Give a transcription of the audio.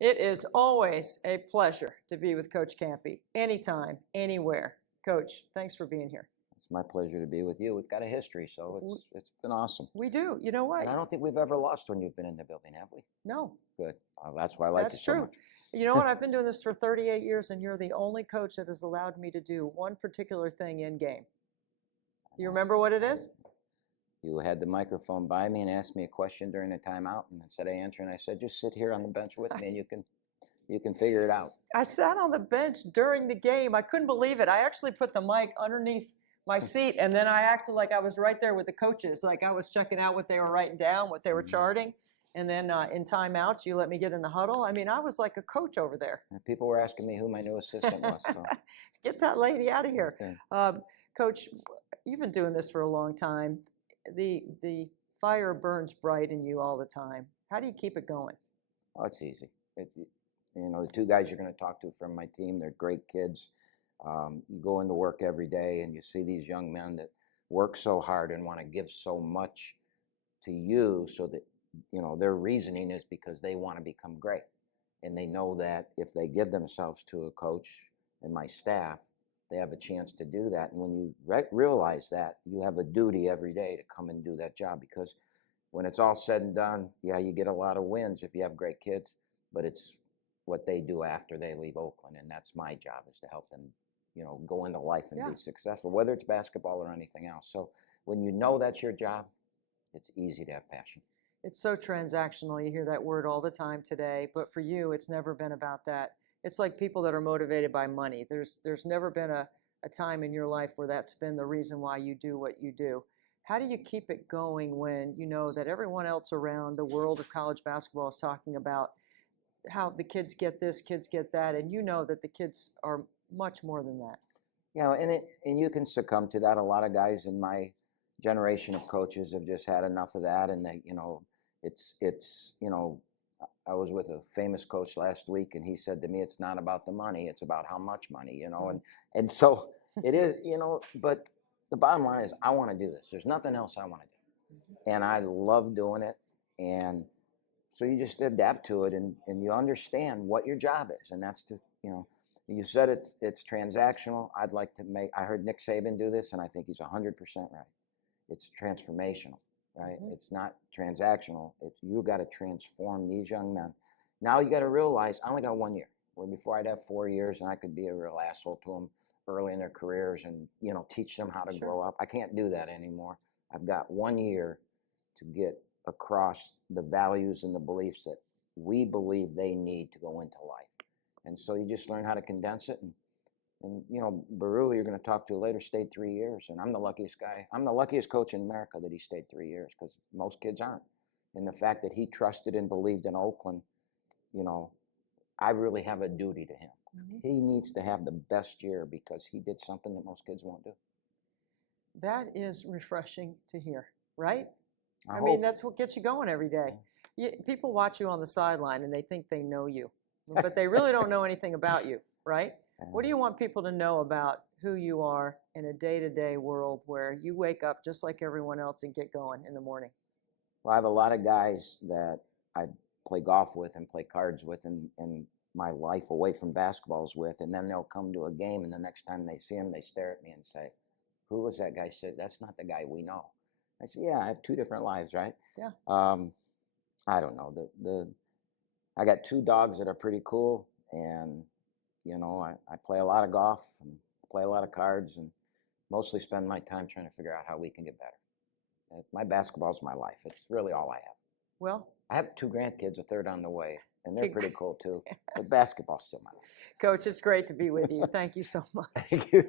It is always a pleasure to be with Coach Kampe, anytime, anywhere. Coach, thanks for being here. It's my pleasure to be with you. We've got a history, so it's been awesome. We do. You know what? And I don't think we've ever lost when you've been in the building, have we? No. Good. That's why I like you so much. That's true. You know what? I've been doing this for 38 years, and you're the only coach that has allowed me to do one particular thing in game. Do you remember what it is? You had the microphone by me and asked me a question during the timeout, and instead of answering, I said, just sit here on the bench with me and you can figure it out. I sat on the bench during the game. I couldn't believe it. I actually put the mic underneath my seat, and then I acted like I was right there with the coaches, like I was checking out what they were writing down, what they were charting. And then in timeouts, you let me get in the huddle. I mean, I was like a coach over there. And people were asking me who my new assistant was. So. Get that lady out of here. Okay. Coach, you've been doing this for a long time. The fire burns bright in you all the time. How do you keep it going? Oh, it's easy. The two guys you're going to talk to from my team, they're great kids. You go into work every day and you see these young men that work so hard and want to give so much to you, so that their reasoning is because they want to become great, and they know that if they give themselves to a coach and my staff, they have a chance to do that. And when you realize that, you have a duty every day to come and do that job, because when it's all said and done, yeah, you get a lot of wins if you have great kids, but it's what they do after they leave Oakland, and that's my job, is to help them go into life and be successful, whether it's basketball or anything else. So when you know that's your job, it's easy to have passion. It's so transactional. You hear that word all the time today, but for you, it's never been about that. It's like people that are motivated by money. There's never been a time in your life where that's been the reason why you do what you do. How do you keep it going when you know that everyone else around the world of college basketball is talking about how the kids get this, kids get that, and you know that the kids are much more than that? And you can succumb to that. A lot of guys in my generation of coaches have just had enough of that, and they, I was with a famous coach last week, and he said to me, it's not about the money, it's about how much money, and so it is, but the bottom line is I want to do this. There's nothing else I want to do, and I love doing it, and so you just adapt to it, and you understand what your job is, and that's to, you said it's transactional. I heard Nick Saban do this, and I think he's 100% right. It's transformational. Right? Mm-hmm. It's not transactional. You got to transform these young men. Now you got to realize I only got 1 year. Where before I'd have 4 years, and I could be a real asshole to them early in their careers, and teach them how to grow up. I can't do that anymore. I've got 1 year to get across the values and the beliefs that we believe they need to go into life. And so you just learn how to condense it. And Baru, you're going to talk to later, stayed 3 years, and I'm the luckiest guy. I'm the luckiest coach in America that he stayed 3 years, because most kids aren't. And the fact that he trusted and believed in Oakland, I really have a duty to him. Mm-hmm. He needs to have the best year because he did something that most kids won't do. That is refreshing to hear, right? I mean, that's what gets you going every day. People watch you on the sideline and they think they know you, but they really don't know anything about you, right? What do you want people to know about who you are in a day-to-day world where you wake up just like everyone else and get going in the morning? Well, I have a lot of guys that I play golf with and play cards with, and my life away from basketballs with, and then they'll come to a game, and the next time they see him, they stare at me and say, who was that guy? Said, that's not the guy we know. I said, yeah, I have two different lives, right? Yeah. I don't know. I got two dogs that are pretty cool, and I play a lot of golf and play a lot of cards, and mostly spend my time trying to figure out how we can get better. My basketball's my life. It's really all I have. Well, I have two grandkids, a third on the way, and they're pretty cool too. But basketball's still my life. Coach, it's great to be with you. Thank you so much. Thank you.